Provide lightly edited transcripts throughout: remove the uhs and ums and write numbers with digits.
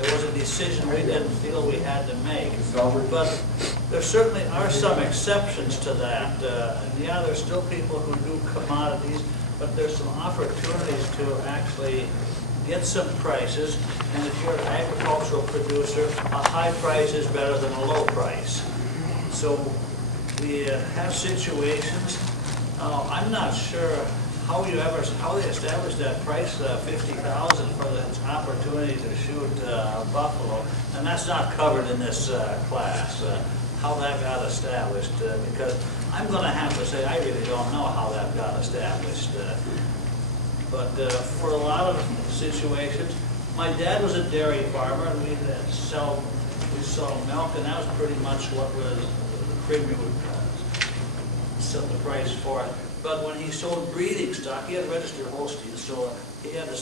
it was a decision we didn't feel we had to make. But there certainly are some exceptions to that. And yeah, there's still people who do commodities, but there's some opportunities to actually get some prices. And if you're an agricultural producer, a high price is better than a low price. So we have situations. I'm not sure how they established that price, $50,000 for the opportunity to shoot buffalo, and that's not covered in this class. How that got established, because I'm going to have to say I really don't know how that got established. But for a lot of situations, my dad was a dairy farmer, and we sell milk, and that was pretty much what was the premium would set the price for it. But when he sold breeding stock, he had registered Holstein, so he had to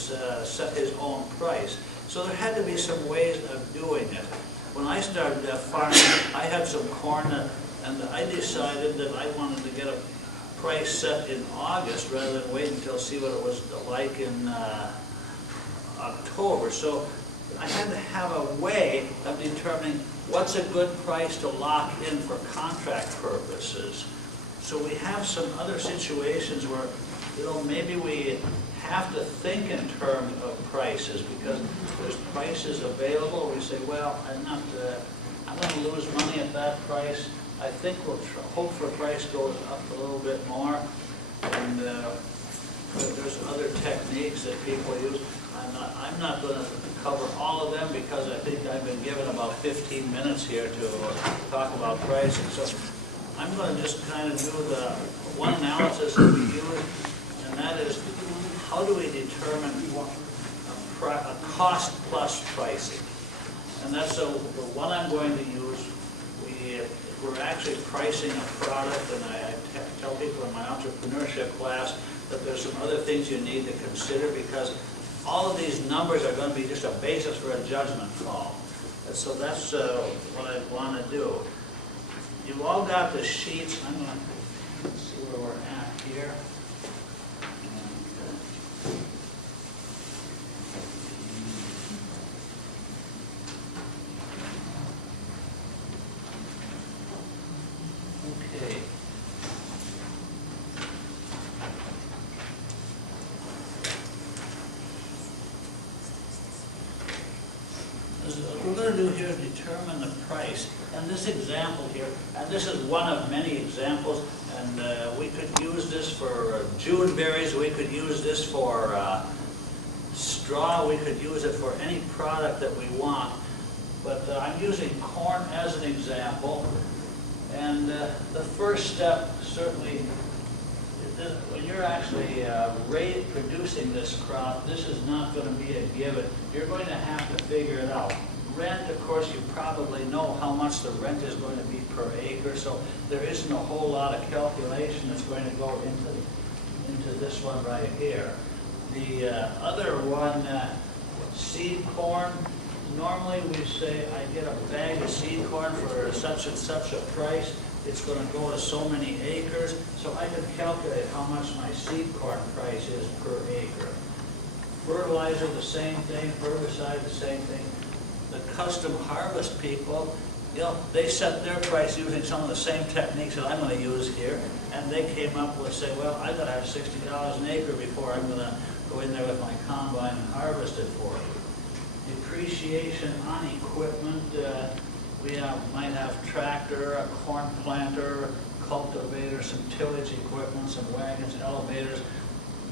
set his own price. So there had to be some ways of doing it. When I started farming, I had some corn, and I decided that I wanted to get a price set in August rather than wait until see what it was like in October. So I had to have a way of determining what's a good price to lock in for contract purposes. So we have some other situations where, maybe we have to think in terms of prices because there's prices available. We say, well, I'm going to lose money at that price. I think we'll hope for a price goes up a little bit more. And there's other techniques that people use. I'm not going to cover all of them because I think I've been given about 15 minutes here to talk about pricing. So I'm going to just kind of do the one analysis that we use, and that is how do we determine a cost plus pricing? And that's the one I'm going to use. We're actually pricing a product, and I tell people in my entrepreneurship class that there's some other things you need to consider because all of these numbers are going to be just a basis for a judgment call. And so that's what I want to do. You've all got the sheets. I'm going to see where we're at here. Okay. What we're going to do here is determine the price. And this example here, and this is one of many examples, and we could use this for June berries, we could use this for straw, we could use it for any product that we want. But I'm using corn as an example, and the first step, certainly, when you're actually producing this crop, this is not going to be a given. You're going to have to figure it out. Rent, of course, you probably know how much the rent is going to be per acre, so there isn't a whole lot of calculation that's going to go into this one right here. The other one, seed corn, normally we say I get a bag of seed corn for such and such a price. It's going to go to so many acres, so I can calculate how much my seed corn price is per acre. Fertilizer, the same thing. Herbicide, the same thing. The custom harvest people, they set their price using some of the same techniques that I'm going to use here, and they came up with, say, well, I've got to have $60 an acre before I'm going to go in there with my combine and harvest it for you. Depreciation on equipment, we might have tractor, a corn planter, cultivator, some tillage equipment, some wagons, elevators,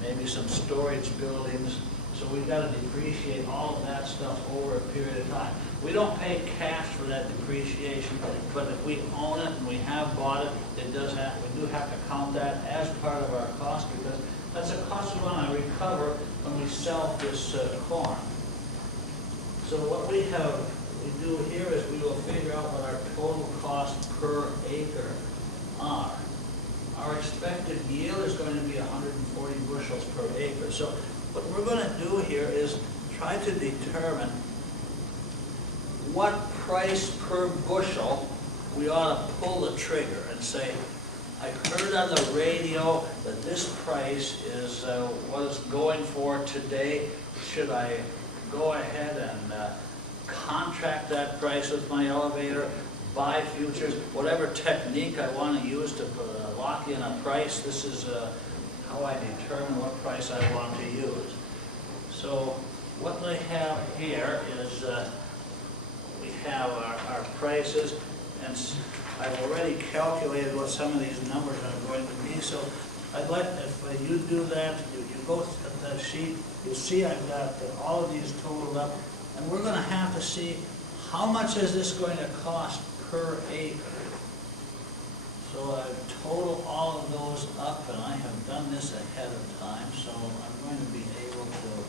maybe some storage buildings. So we've got to depreciate all of that stuff over a period of time. We don't pay cash for that depreciation, but if we own it and we have bought it, we do have to count that as part of our cost because that's a cost we want to recover when we sell this corn. So what we do here is we will figure out what our total cost per acre are. Our expected yield is going to be 140 bushels per acre. So what we're going to do here is try to determine what price per bushel we ought to pull the trigger and say, I heard on the radio that this price is what it's going for today. Should I go ahead and contract that price with my elevator, buy futures, whatever technique I want to use to lock in a price. This is how I determine what price I want to use. So what we have here is we have our prices, and I've already calculated what some of these numbers are going to be. So I'd like, if you do that, you go at that sheet, you'll see I've got all of these totaled up, and we're going to have to see how much is this going to cost per acre. So I've totaled all of those up, and I have done this ahead of time, so I'm going to be able to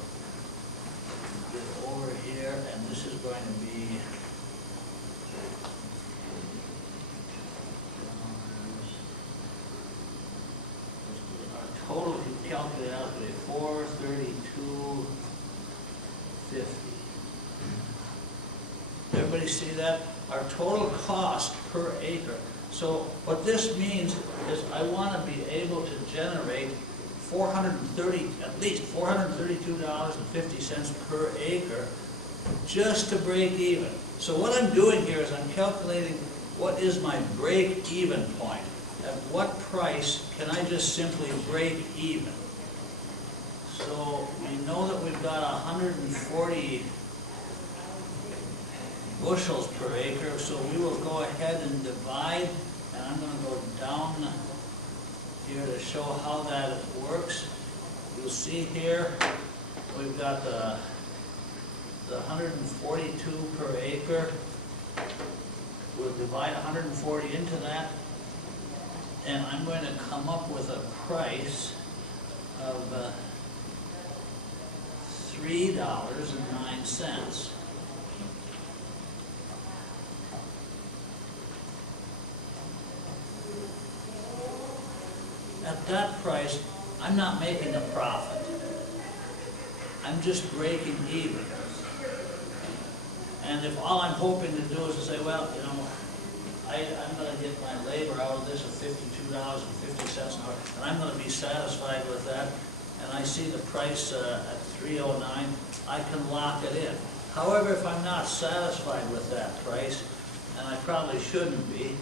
get over here, and this is going to be our total, if you calculate out, would be $432.50. Everybody see that? Our total cost per acre. So what this means is I want to be able to generate at least $432.50 per acre just to break even. So what I'm doing here is I'm calculating what is my break-even point. At what price can I just simply break even? So we know that we've got 140 bushels per acre, so we will go ahead and divide, and I'm going to go down here to show how that works. You'll see here we've got the 142 per acre. We'll divide 140 into that, and I'm going to come up with a price of $3.09. At that price, I'm not making a profit. I'm just breaking even. And if all I'm hoping to do is to say, well, you know, I'm going to get my labor out of this at $52.50 an hour, and I'm going to be satisfied with that, and I see the price at $3.09, I can lock it in. However, if I'm not satisfied with that price, and I probably shouldn't be,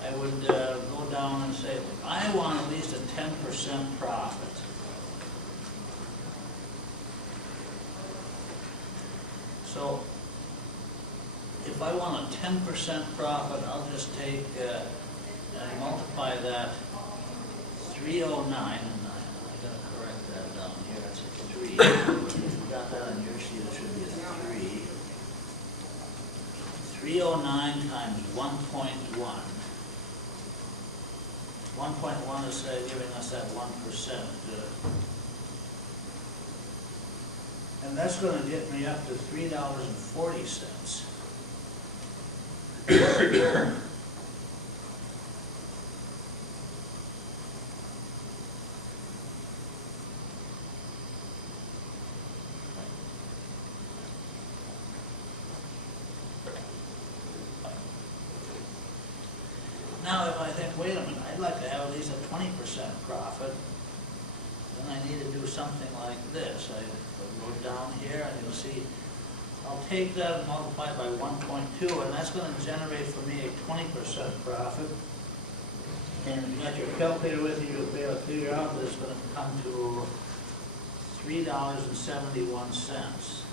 I would go down and say, I want at least a 10% profit. So if I want a 10% profit, I'll just take and multiply that 309, and I gotta correct that down here, it's a 3. If you got that on your sheet, it should be a 3. 309 times 1.1. 1.1 is giving us that 1%. And that's going to get me up to $3.40. Now, if I think, wait a minute, I'd like to have at least a 20% profit, then I need to do something like this. I go down here, and you'll see, I'll take that and multiply it by 1.2, and that's going to generate for me a 20% profit. And if you got your calculator with you, you'll be able to figure out that it's going to come to $3.71.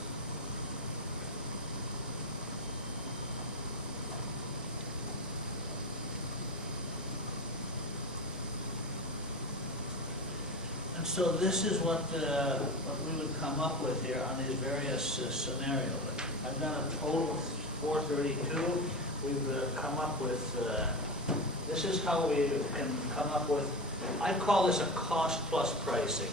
So this is what we would come up with here on these various scenarios. I've got a total of 432. We've come up with, this is how we can come up with, I call this a cost plus pricing.